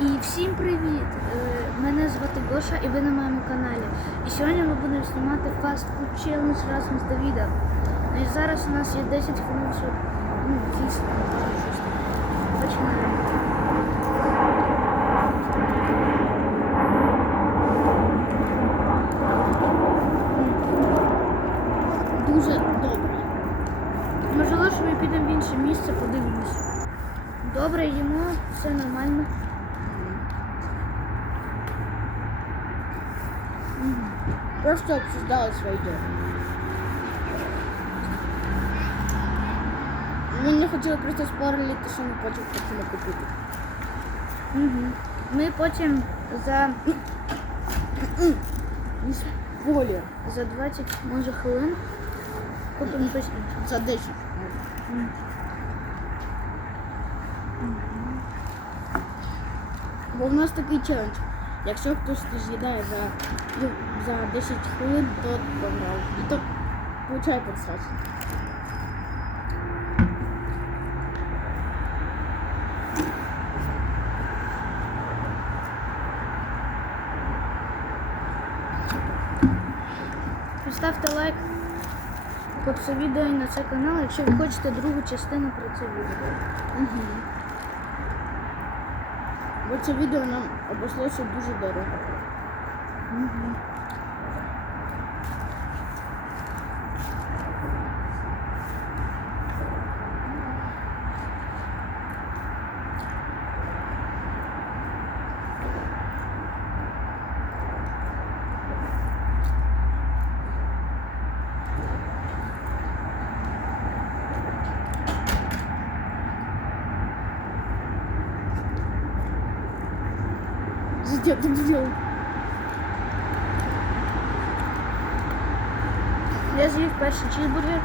І всім привіт! Е, Мене звати Гоша і ви на моєму каналі. І сьогодні ми будемо знімати Fast Food разом з Давідом. Ну і зараз у нас є 10 хвилин, щоб ну, їсти. щось таке. Починаємо. Дуже добре. Можливо, що ми підемо в інше місце, подивимось. Добре, їмо, все нормально. Просто обсуждали свои дела. Ми не хотіли просто спорити, що ми потім хотіли купити. Угу. Ми потім за, Не спойлер. за 20, може, хвилин купимо щось інше. За 10. Бо в нас такий челендж. Якщо хтось з'їдає за, за 10 хвилин, то програв. І то получає підсрачення. Поставте лайк під це відео і на цей канал, якщо ви хочете другу частину про це відео. Угу. Бо це відео нам обійшлося дуже дорого. Угу. Зачем так сделал? Я з'їв перший чізбургер.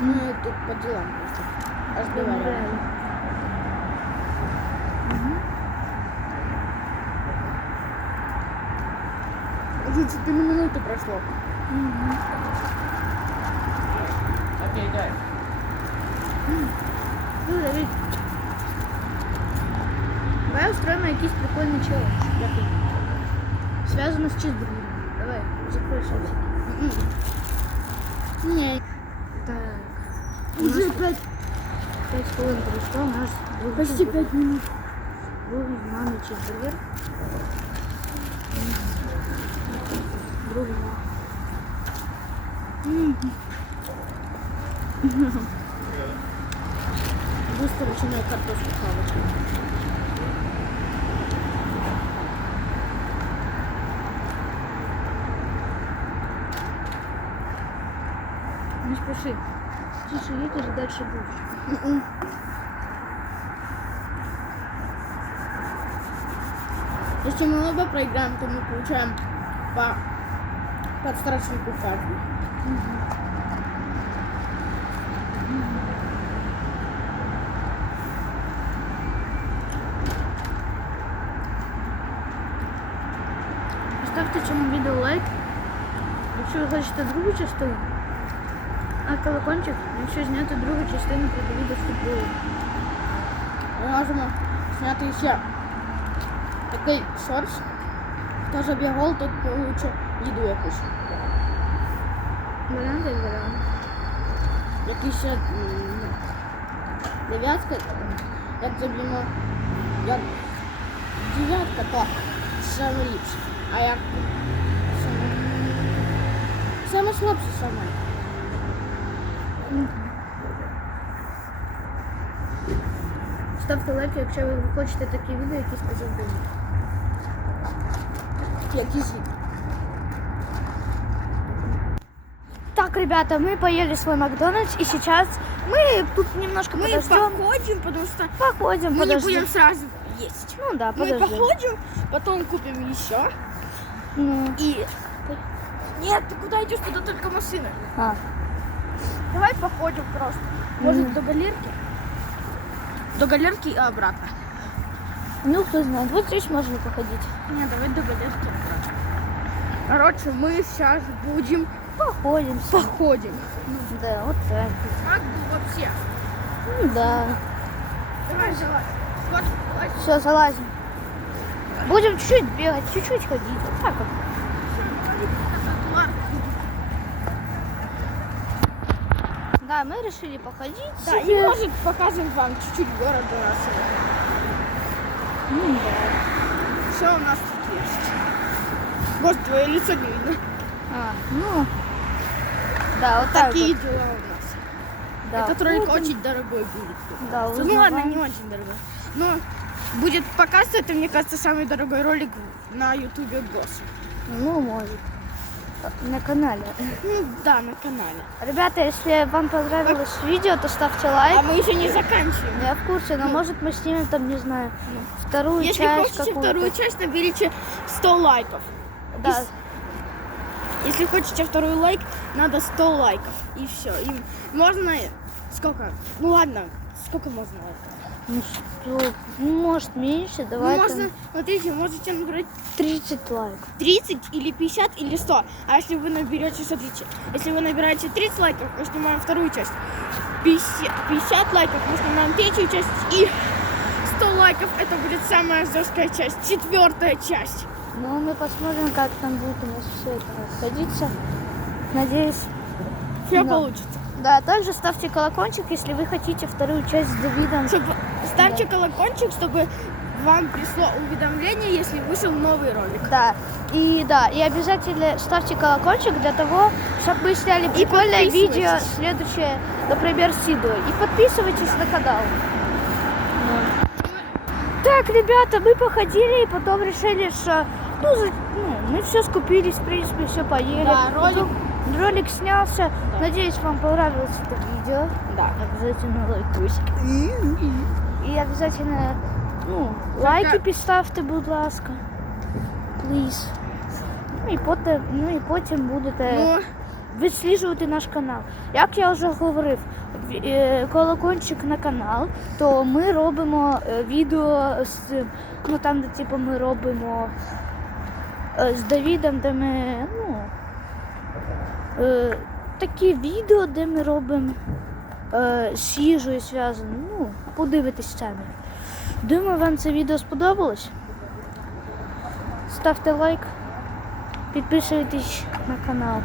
Ну, Мы тут по делам просто разговаривали. Угу. Уже 4 минуты прошло. Окей, дай. Ну, давай. Давай устроим якийсь прикольный челлендж. Связано с чизбургером. Давай, закрой шутик. Нет уже 5, 5 хвилин пройшло, у нас другий почти. 5 минут. З нами чизбургер. Другий. Быстро начинаю картошку хавать. Не спеши. Тише едешь, дальше будешь. Мгм. Если мы оба проиграем, то мы получаем по подстрочнику каждый. Ставте цьому відео лайк. Якщо ви хочете другу частину. а колокольчик, якщо зняти другу частину з футболу. Ми можемо зняти ще такий шорс. Хто заб'є гол, тот получить їду якусь. Варіант як варіант. Якісь ще дев'ятка, як заб'ємо, як дев'ятка, то саме ліпше. А як саме слабше саме. Ставте лайк, якщо ви хочете такі відео, які сказав Давід. Який звук? Так, ребята, мы поели свой Макдональдс, и сейчас мы тут немножко Мы подождем. походим, потому что Походим, мы не подождем. будем сразу есть. Ну да, Мы подождем. походим, потом купим еще. Ну, И... Нет, ты куда идешь? Туда только машина. а. Давай походим просто. Может, Мгм. до галерки? До галерки и обратно. ну, кто знает. Вот здесь можно походить. Не, давай до галерки обратно. Короче, мы сейчас будем Походим. походим. Да, вот так. Как вообще. Ну да. Давай, давай. Все, залазим. Будем чуть-чуть бегать, чуть-чуть ходить. Вот так вот. Да, мы решили походить. Да, и может покажем вам чуть-чуть города нашего. Ну да. Что у нас тут есть? Господи, твое лицо не видно. А, ну. Да, вот так Такие вот. дела у нас. Да, Этот ролик ходим. очень дорогой будет. Да, Ну ладно, не очень дорогой. Но будет показываться, это, мне кажется, самый дорогой ролик на ютубе Гос. Ну, может. На канале. Ну да, на канале. Ребята, если вам понравилось видео, то ставьте лайк. А мы еще не заканчиваем. Я в курсе, но Ну. может мы снимем там, не знаю, вторую Если часть хотите какую-то. вторую часть, наберите 100 лайков. Да, Если хотите второй лайк, надо 100 лайков. И все. И можно... Сколько? Ну ладно, сколько можно лайков? Ну что, ну, может меньше, давай ну, там можно, смотрите, можете набрать 30 лайков. 30 или 50 или 100. А если вы наберете, смотрите, если вы набираете 30 лайков, мы снимаем вторую часть. 50, 50 лайков, мы снимаем третью часть. И 100 лайков, это будет самая жесткая часть, четвертая часть. Ну, мы посмотрим, как там будет у нас все это расходиться. Надеюсь. Все Да. получится. Да, также ставьте колокольчик, если вы хотите вторую часть с Давидом. Чтобы, ставьте колокольчик, чтобы вам пришло уведомление, если вышел новый ролик. Да, и да, и обязательно ставьте колокольчик для того, чтобы мы сняли прикольное видео следующее, например, с едой. И подписывайтесь на канал. Так, ребята, мы походили и потом решили, что ну, ну, мы все скупились, в принципе, все поели. Да, ролик- Потом ролик снялся. Надеюсь, вам понравилось это видео. Да. Обязательно лайкусик. І обязательно ну, лайки підставте, будь ласка. Please. Ну і потім, ну, і потім будете Ну, відсліджувати наш канал. Як я вже говорив, е, колокольчик на канал, то ми робимо е, відео з ну там, де типу, ми робимо з Давідом, де ми ну, е, такі відео, де ми робимо е, з їжею зв'язано. Ну, подивитись самі. Думаю, вам це відео сподобалось. Ставте лайк, підписуйтесь на канал.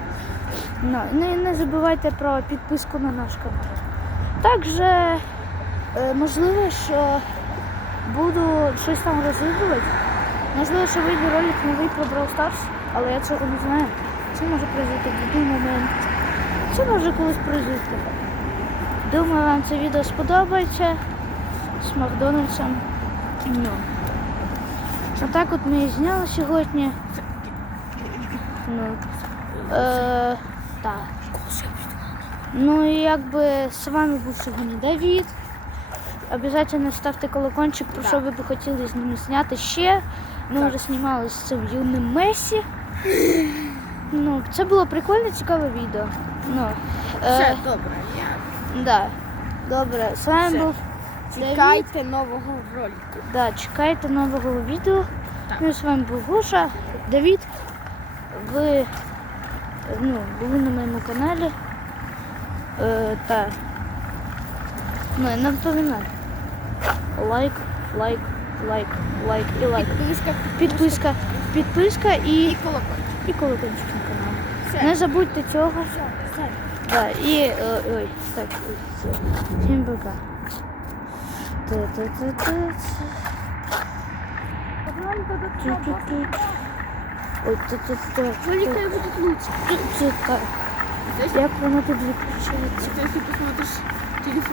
Ну, не, не забувайте про підписку на наш канал. Також, е, можливо, що буду щось там розвідувати. Можливо, що вийде ролик новий про Brawl Stars, але я цього не знаю. Це може пройти в будь-який момент. Це може колись пройти. Думаю, вам це відео сподобається з Макдональдсом. Ну. Отак от ми і зняли сьогодні. Ну, е, так. Ну і якби з вами був сьогодні Давід. Обязательно ставте колокольчик, про що ви б хотіли з ними зняти ще. Ми Так. вже знімали з цим юним Месі. Ну, це було прикольне, цікаве відео. Ну, все е, добре. Я... да. Добре, з вами Все. був Давід. Чекайте нового ролику. Да, чекайте нового відео. Так. Ну, з вами був Гоша, Давід. Ви е, ну, були на моєму каналі. Е, та. Ну, я напоминаю. Лайк, лайк, лайк, лайк і лайк. Підписка. Підписка, підписка і, І колокольчик. І колокольчик на канал. Не забудьте цього. Все. Да, і е, ой, так. Всім пока. Та-та-та-та. Ту-ту-ту. Ой, та-та-та. Великая будет лучше. Тут це так. Як воно тут відключається? если посмотришь телефон.